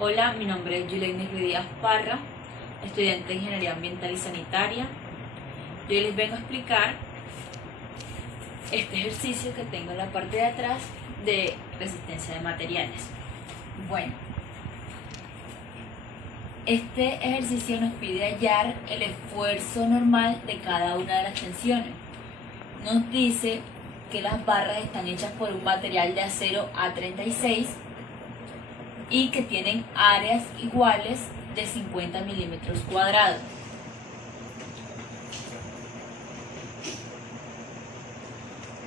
Hola, mi nombre es Yulenis Díaz Parra, estudiante de Ingeniería Ambiental y Sanitaria. Yo les vengo a explicar este ejercicio que tengo en la parte de atrás de resistencia de materiales. Bueno, este ejercicio nos pide hallar el esfuerzo normal de cada una de las tensiones. Nos dice que las barras están hechas por un material de acero A36 y que tienen áreas iguales de 50 milímetros cuadrados.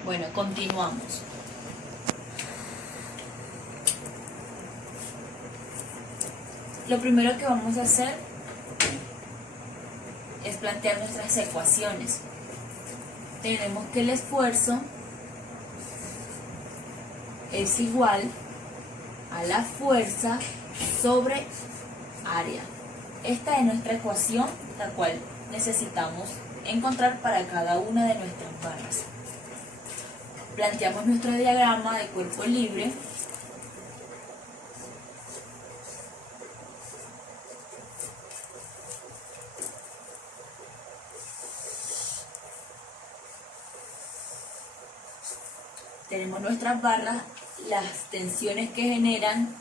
Bueno, continuamos. Lo primero que vamos a hacer es plantear nuestras ecuaciones. Tenemos que el esfuerzo es igual a la fuerza sobre área. Esta es nuestra ecuación, la cual necesitamos encontrar para cada una de nuestras barras. Planteamos nuestro diagrama de cuerpo libre. Tenemos nuestras barras, las tensiones que generan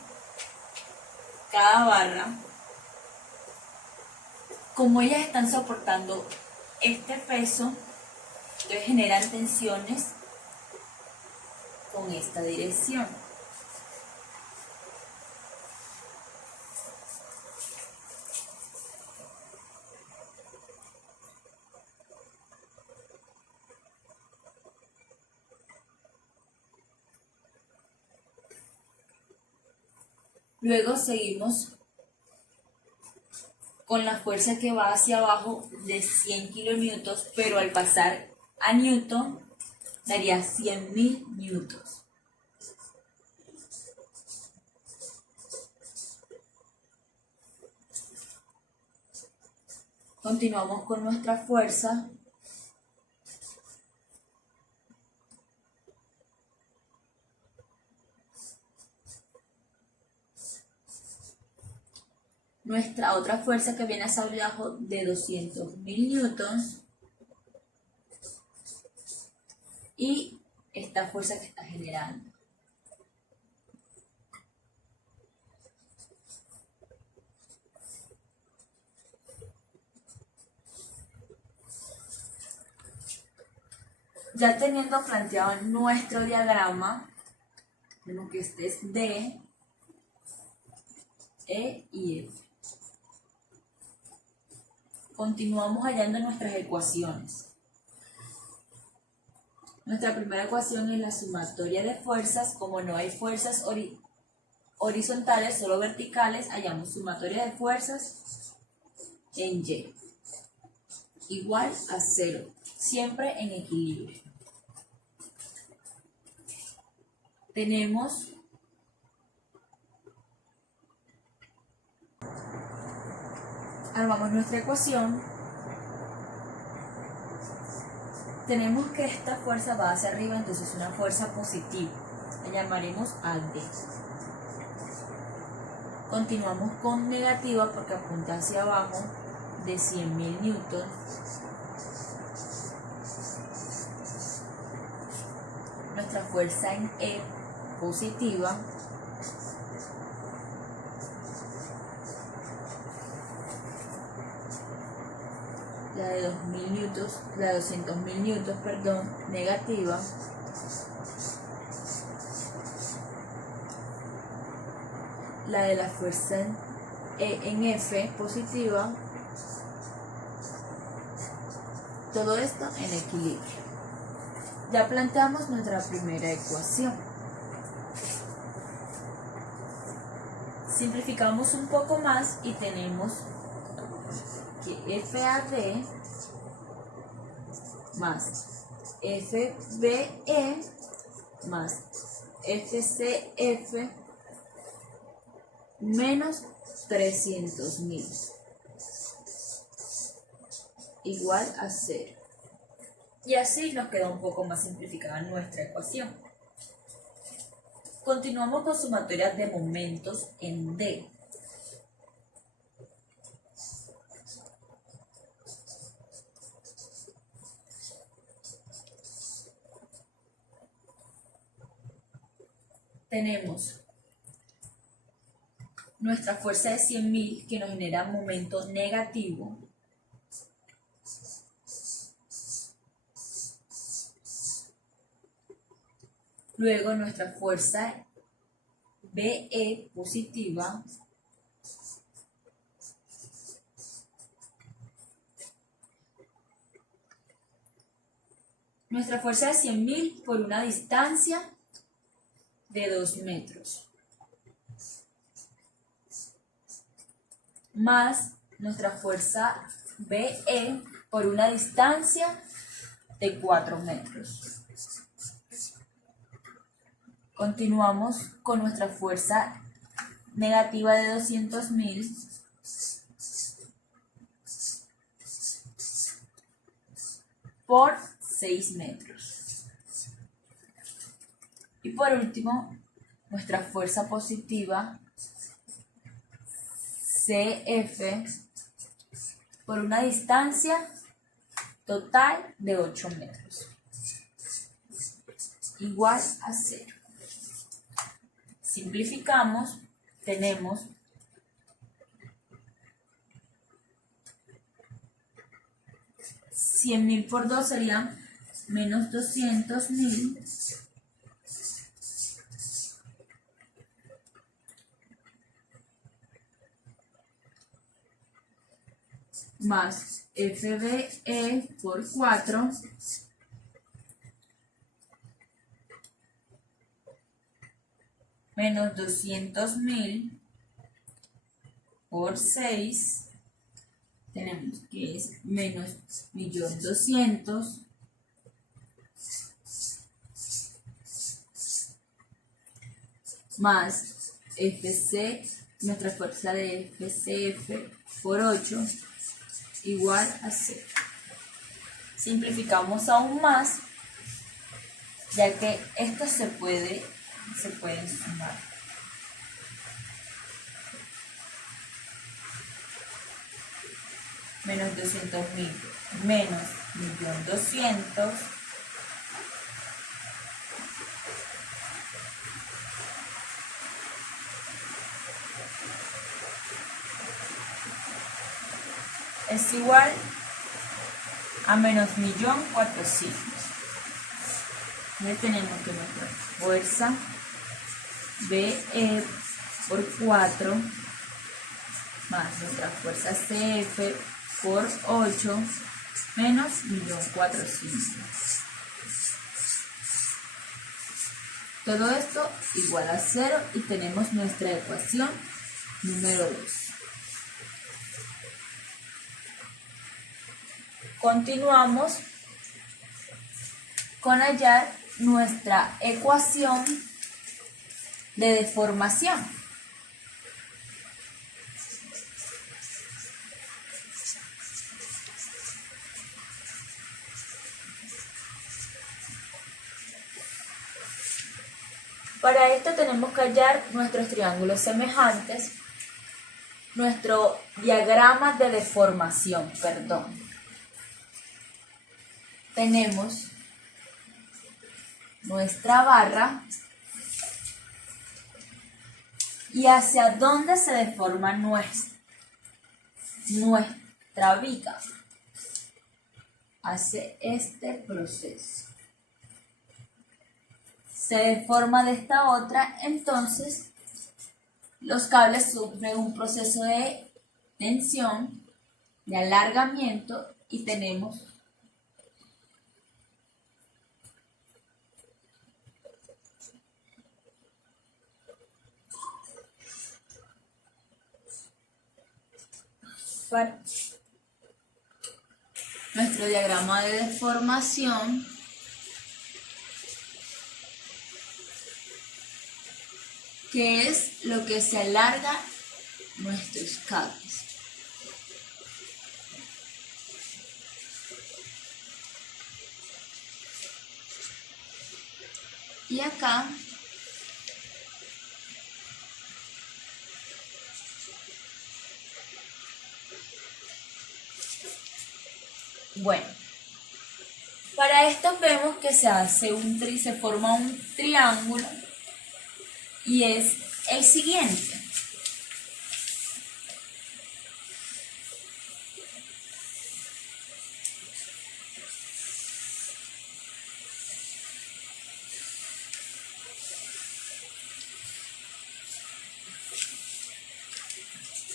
cada barra. Como ellas están soportando este peso, entonces generan tensiones con esta dirección. Luego seguimos con la fuerza que va hacia abajo de 100 kilonewtons, pero al pasar a newton daría 100.000 newtons. Continuamos con nuestra fuerza. Nuestra otra fuerza que viene hacia abajo de 200.000 newtons. Y esta fuerza que está generando. Ya teniendo planteado nuestro diagrama, tenemos que este es D, E y F. Continuamos hallando nuestras ecuaciones. Nuestra primera ecuación es la sumatoria de fuerzas. Como no hay fuerzas horizontales, solo verticales, hallamos sumatoria de fuerzas en Y, igual a 0, siempre en equilibrio. Armamos nuestra ecuación. Tenemos que esta fuerza va hacia arriba, entonces es una fuerza positiva. La llamaremos AD. Continuamos con negativa porque apunta hacia abajo de 100.000 newtons. Nuestra fuerza en E positiva. La de 2.000 newtons, la de 200.000 newtons, perdón, negativa. La de la fuerza en F positiva. Todo esto en equilibrio. Ya planteamos nuestra primera ecuación. Simplificamos un poco más y tenemos que FAD más FBE más FCF menos 300.000 igual a 0. Y así nos queda un poco más simplificada nuestra ecuación. Continuamos con sumatorias de momentos en D. tenemos nuestra fuerza de 100.000 que nos genera momento negativo. Luego nuestra fuerza BE positiva. Nuestra fuerza de 100.000 por una distancia de 2 metros. Más nuestra fuerza BE por una distancia de 4 metros. Continuamos con nuestra fuerza negativa de 200.000 por 6 metros. Y por último, nuestra fuerza positiva CF por una distancia total de 8 metros. Igual a 0. Simplificamos, tenemos $100.000 por 2 serían menos 200.000 más FBE por 4 menos 200.000 por 6, tenemos que es menos 1.200.000 más FC, nuestra fuerza de FCF por 8 igual a 0. Simplificamos aún más, ya que esto se pueden sumar. Menos 200.000 menos 1.200.000 es igual a menos 1.400.000. Ya tenemos que nuestra fuerza BE por 4 más nuestra fuerza CF por 8 menos 1.400.000. Todo esto igual a 0 y tenemos nuestra ecuación número 2. Continuamos con hallar nuestra ecuación de deformación. Para esto tenemos que hallar nuestros triángulos semejantes, nuestro diagrama de deformación, Tenemos nuestra barra y hacia dónde se deforma nuestra viga. Hace este proceso. Se deforma de esta otra, entonces los cables sufren un proceso de tensión, de alargamiento y tenemos nuestro diagrama de deformación, que es lo que se alarga nuestros cables. Y acá bueno, para esto vemos que se forma un triángulo y es el siguiente.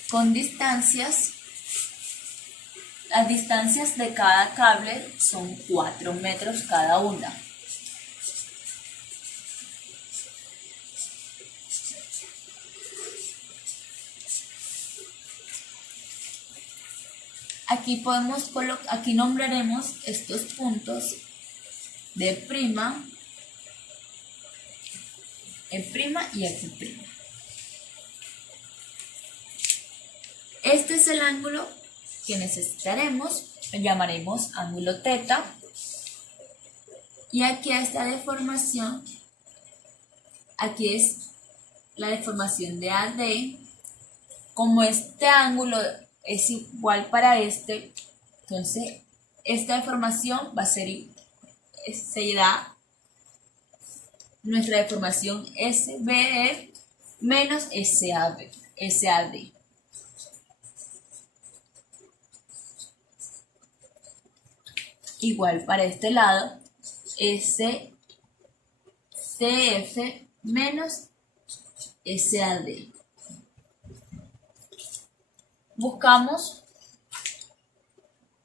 Con distancias, las distancias de cada cable son 4 metros cada una. Aquí nombraremos estos puntos de prima, E' y F'. Este es el ángulo que necesitaremos, lo llamaremos ángulo θ. Y aquí esta deformación, aquí es la deformación de AD. Como este ángulo es igual para este, entonces esta deformación será nuestra deformación SBE menos SAD. Igual para este lado, SCF menos SAD. Buscamos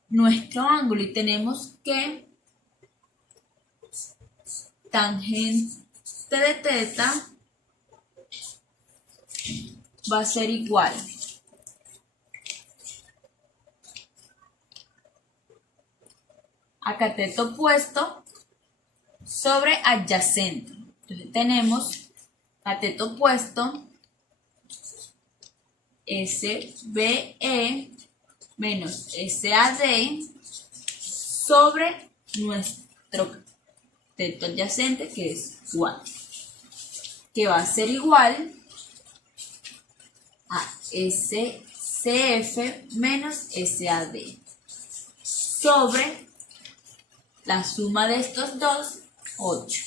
nuestro ángulo y tenemos que tangente de θ va a ser igual a cateto opuesto sobre adyacente. Entonces tenemos cateto opuesto SBE menos SAD sobre nuestro cateto adyacente, que es 4, que va a ser igual a SCF menos SAD sobre la suma de estos dos, 8.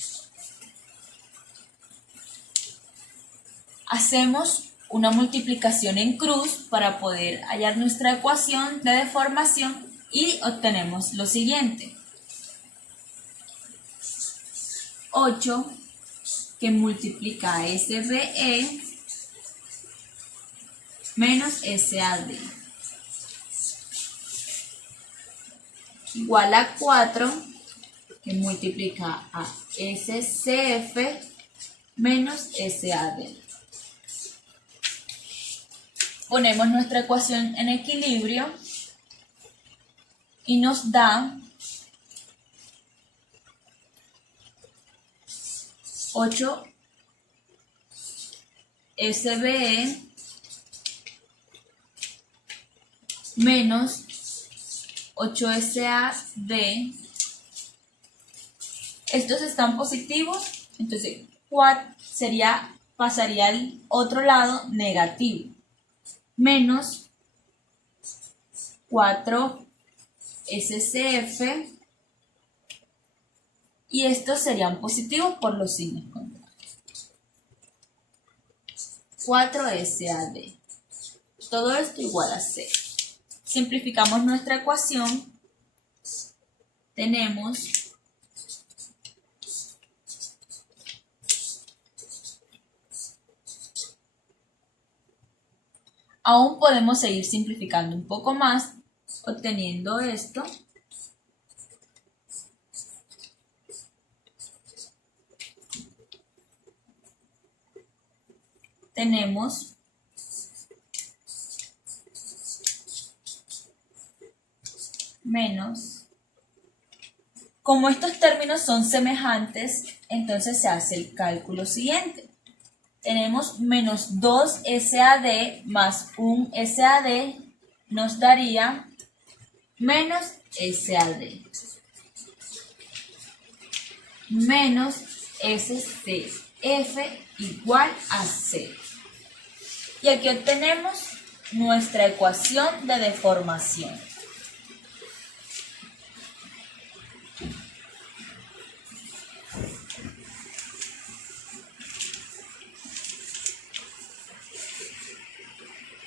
Hacemos una multiplicación en cruz para poder hallar nuestra ecuación de deformación y obtenemos lo siguiente. 8 que multiplica a SBE menos SAD igual a 4 que multiplica a SCF menos SAD. Ponemos nuestra ecuación en equilibrio y nos da 8 SBE menos 8 SAD. Estos están positivos, entonces pasaría al otro lado negativo. Menos 4 SCF y estos serían positivos por los signos contrarios. 4 SAD. Todo esto igual a 0. Simplificamos nuestra ecuación. Tenemos aún podemos seguir simplificando un poco más, obteniendo esto. Tenemos menos. Como estos términos son semejantes, entonces se hace el cálculo siguiente. Tenemos menos 2 SAD más 1 SAD nos daría menos SAD menos SCF igual a 0. Y aquí obtenemos nuestra ecuación de deformación.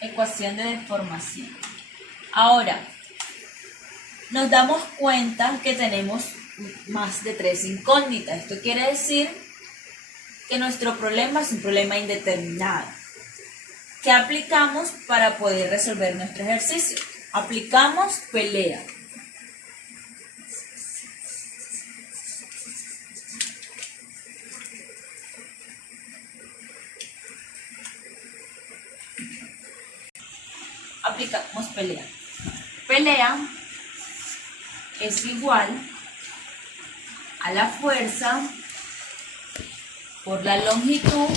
ecuación de deformación. Ahora, nos damos cuenta que tenemos más de 3 incógnitas. Esto quiere decir que nuestro problema es un problema indeterminado. ¿Qué aplicamos para poder resolver nuestro ejercicio? Aplicamos pelea. Aplicamos pelea. Pelea es igual a la fuerza por la longitud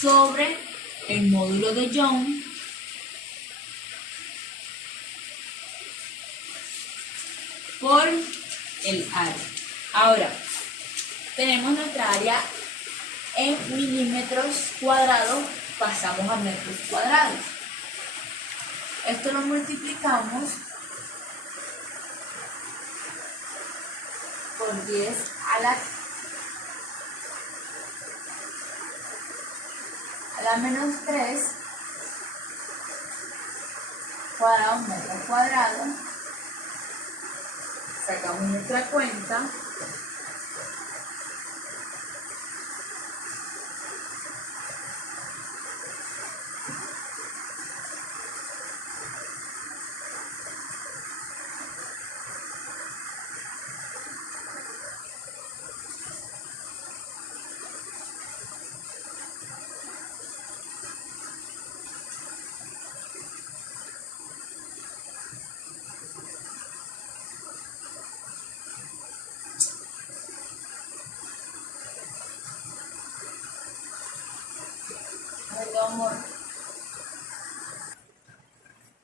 sobre el módulo de Young por el área. Ahora, tenemos nuestra área en milímetros cuadrados, pasamos a metros cuadrados. Esto lo multiplicamos por 10 a la menos 3 cuadrado, metro cuadrado. Sacamos nuestra cuenta.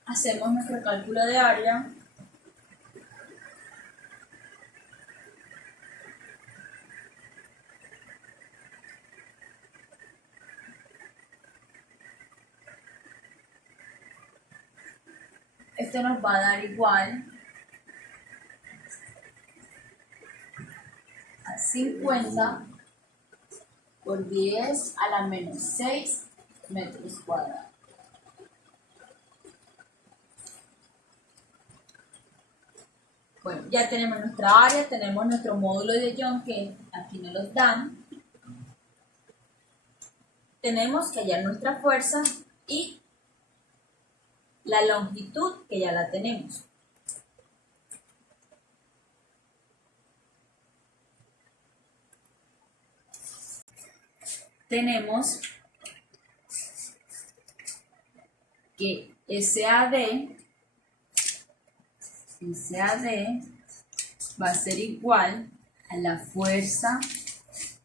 Hacemos nuestro cálculo de área. Esto nos va a dar igual a 50 por 10 a la menos 6 metros cuadrados. Bueno, ya tenemos nuestra área, tenemos nuestro módulo de Young que aquí nos los dan. Tenemos que hallar nuestra fuerza y la longitud que ya la tenemos. Tenemos que SAD va a ser igual a la fuerza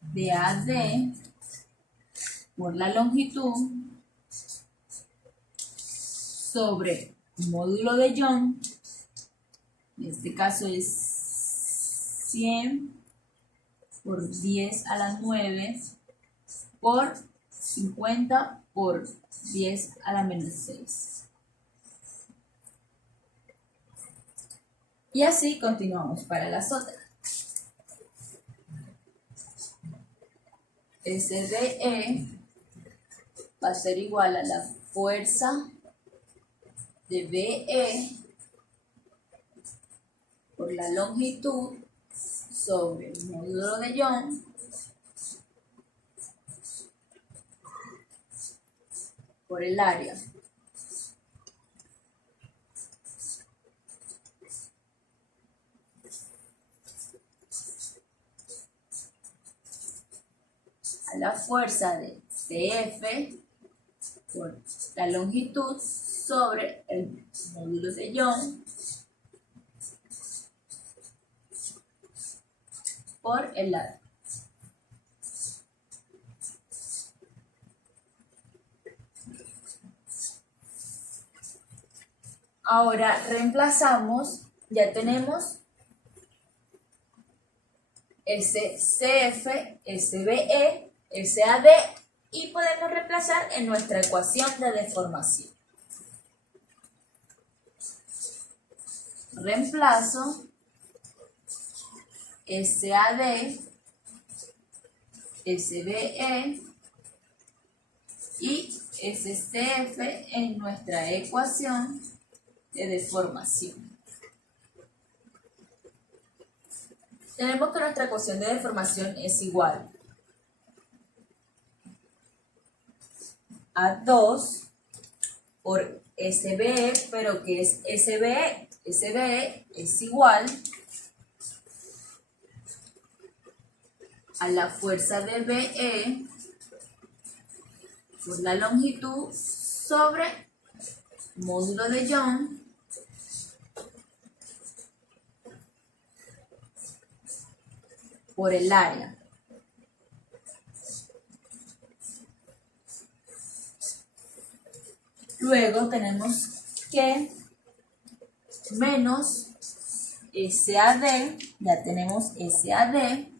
de AD por la longitud sobre el módulo de Young, en este caso es 100 por 10 a la 9 por 50 por 10 a la menos 6. Y así continuamos para las otras. SDE va a ser igual a la fuerza de BE por la longitud sobre el módulo de Young por el área. A la fuerza de CF por la longitud sobre el módulo de Young por el área. Ahora reemplazamos, ya tenemos SCF, SBE, SAD y podemos reemplazar en nuestra ecuación de deformación. Reemplazo SAD, SBE y SCF en nuestra ecuación de deformación. Tenemos que nuestra ecuación de deformación es igual a 2 por SBE, pero ¿qué es SBE? SBE es igual a la fuerza de BE por la longitud sobre módulo de Young por el área. Luego tenemos que menos SAD, ya tenemos SAD,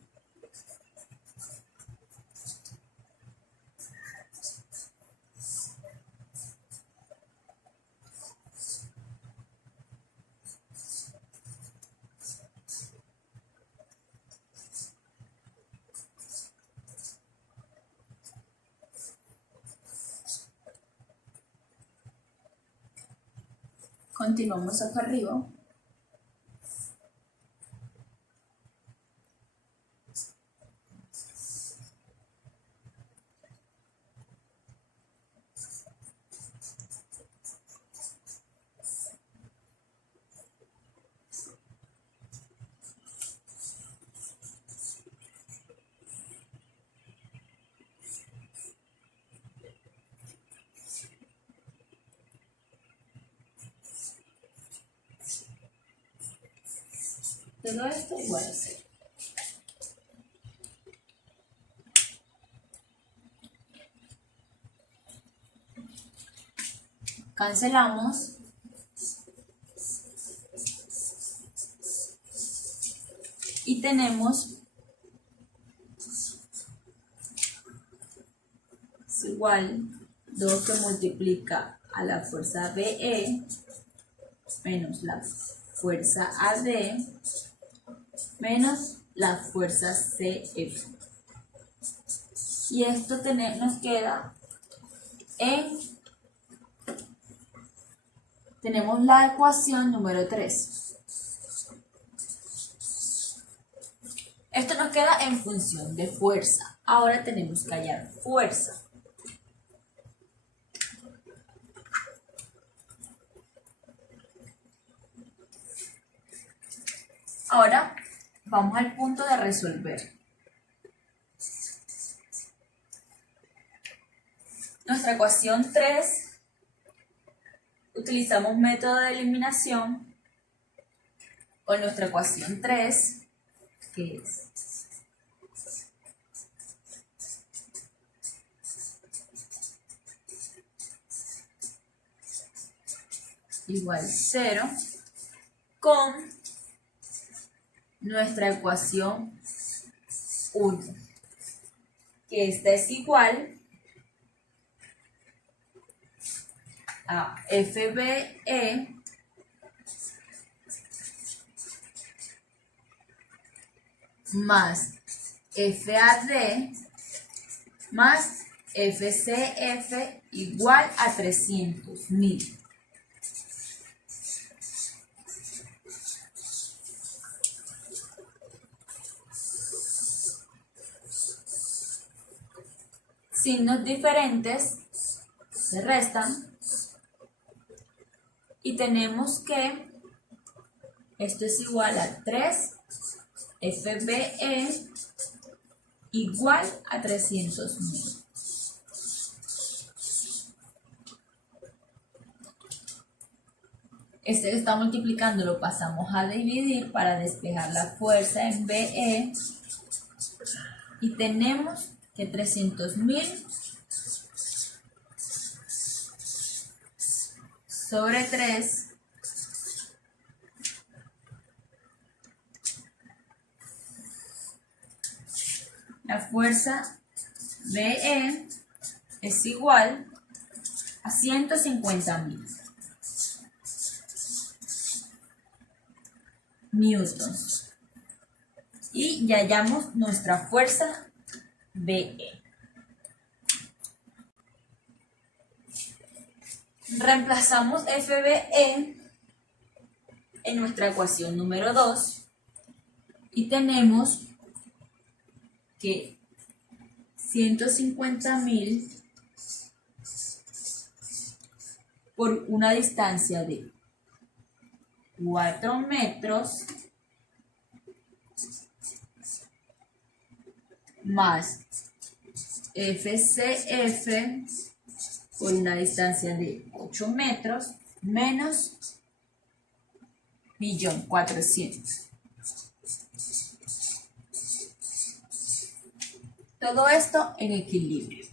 continuamos acá arriba. Todo esto igual a 0. Cancelamos. Y tenemos es igual 2 que multiplica a la fuerza BE menos la fuerza AD menos la fuerza CF. Y esto nos queda en... Tenemos la ecuación número 3. Esto nos queda en función de fuerza. Ahora tenemos que hallar fuerza. Ahora vamos al punto de resolver. Nuestra ecuación 3, utilizamos método de eliminación con nuestra ecuación 3, que es igual 0, con nuestra ecuación 1, que esta es igual a FBE más FAD más FCF igual a 300.000. Signos diferentes se restan y tenemos que esto es igual a 3 FBE igual a 300.000. Este que está multiplicando lo pasamos a dividir para despejar la fuerza en BE y tenemos que 300.000 sobre 3 la fuerza BE es igual a 150.000 newtons. Y ya hallamos nuestra fuerza BE. Reemplazamos FBE en nuestra ecuación número 2 y tenemos que 150.000 por una distancia de 4 metros más FCF por una distancia de 8 metros menos 1.400.000. Todo esto en equilibrio.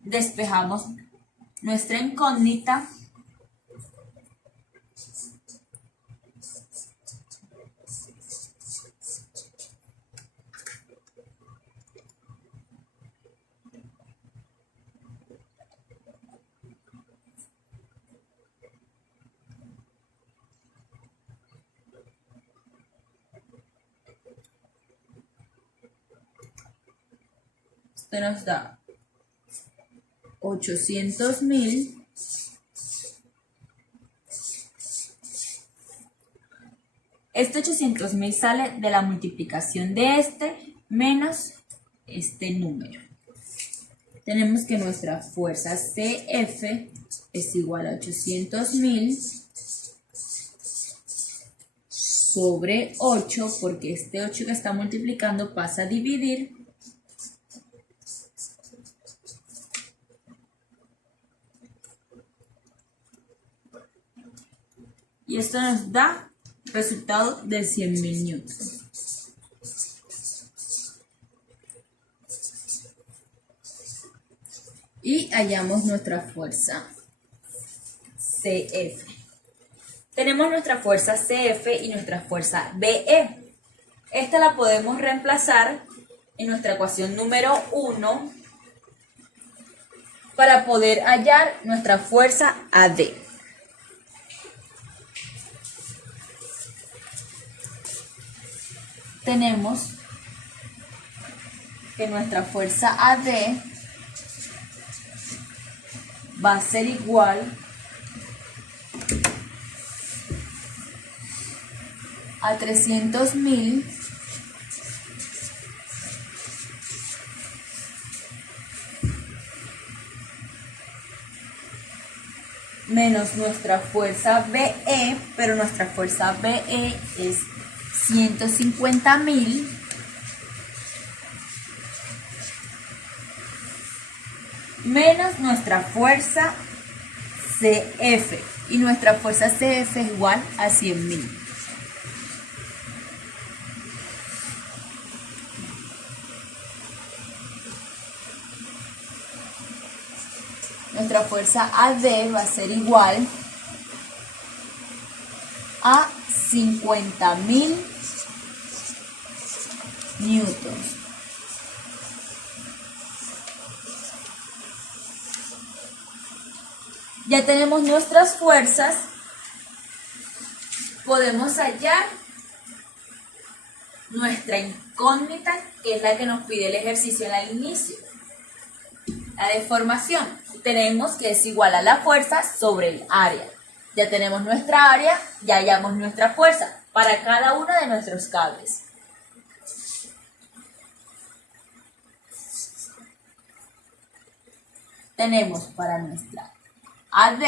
Despejamos nuestra incógnita. Esto nos da 800.000 Este 800.000 sale de la multiplicación de este menos este número. Tenemos que nuestra fuerza CF es igual a 800.000 sobre 8, porque este 8 que está multiplicando pasa a dividir. Y esto nos da resultado de 100.000 newtons. Y hallamos nuestra fuerza CF. Tenemos nuestra fuerza CF y nuestra fuerza BE. Esta la podemos reemplazar en nuestra ecuación número 1 para poder hallar nuestra fuerza AD. Tenemos que nuestra fuerza AD va a ser igual a 300.000 menos nuestra fuerza BE, pero nuestra fuerza BE es 150.000 menos nuestra fuerza CF, y nuestra fuerza CF es igual a 100.000. Nuestra fuerza AD va a ser igual a 50.000 newtons. Ya tenemos nuestras fuerzas. Podemos hallar nuestra incógnita, que es la que nos pide el ejercicio al inicio. La deformación. Tenemos que es igual a la fuerza sobre el área. Ya tenemos nuestra área, ya hallamos nuestra fuerza para cada uno de nuestros cables. Tenemos para nuestra AD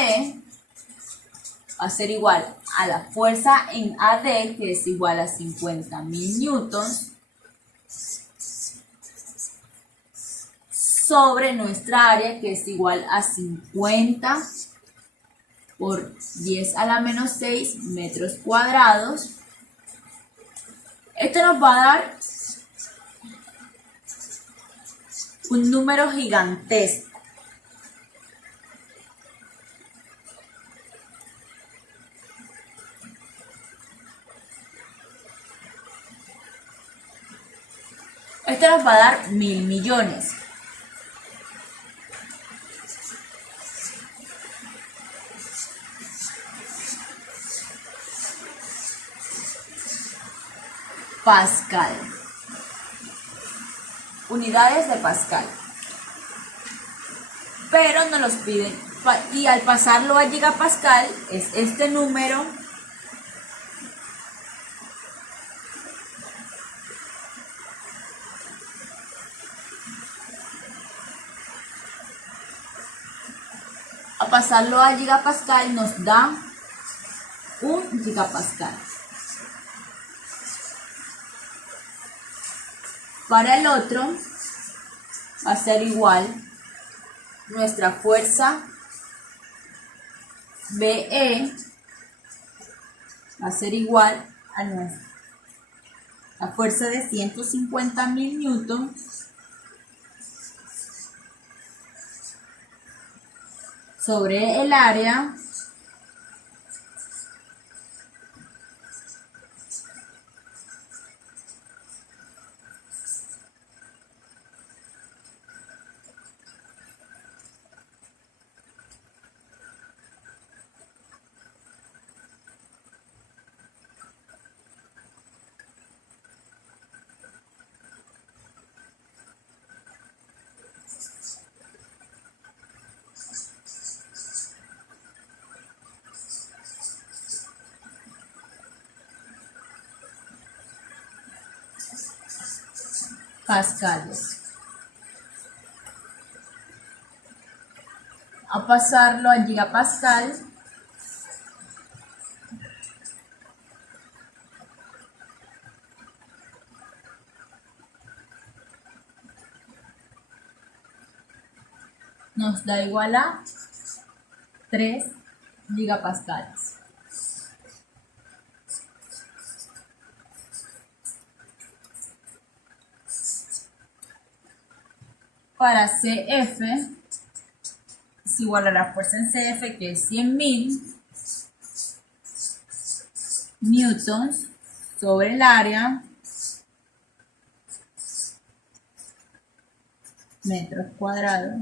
va a ser igual a la fuerza en AD, que es igual a 50.000 newtons, sobre nuestra área, que es igual a 50 por 10 a la menos 6 metros cuadrados. Esto nos va a dar un número gigantesco. Esto nos va a dar 1.000 millones. Pascal. Unidades de Pascal. pero nos los piden. Y al pasarlo a gigapascal, es este número. A pasarlo a gigapascal nos da 1 gigapascal. Para el otro va a ser igual nuestra fuerza BE va a ser igual a la fuerza de 150.000 newtons sobre el área pascales. A pasarlo a gigapascal, nos da igual a 3 gigapascales. Para CF es igual a la fuerza en CF, que es 100.000 newtons sobre el área metros cuadrados.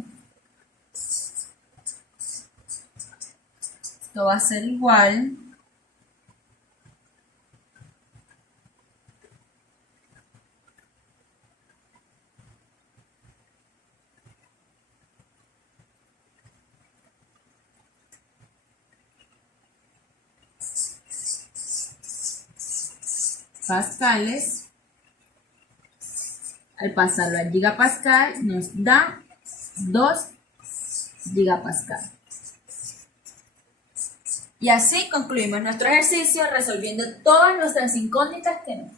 Esto va a ser igual pascales. Al pasarlo a gigapascal nos da 2 gigapascal. Y así concluimos nuestro ejercicio resolviendo todas nuestras incógnitas que nos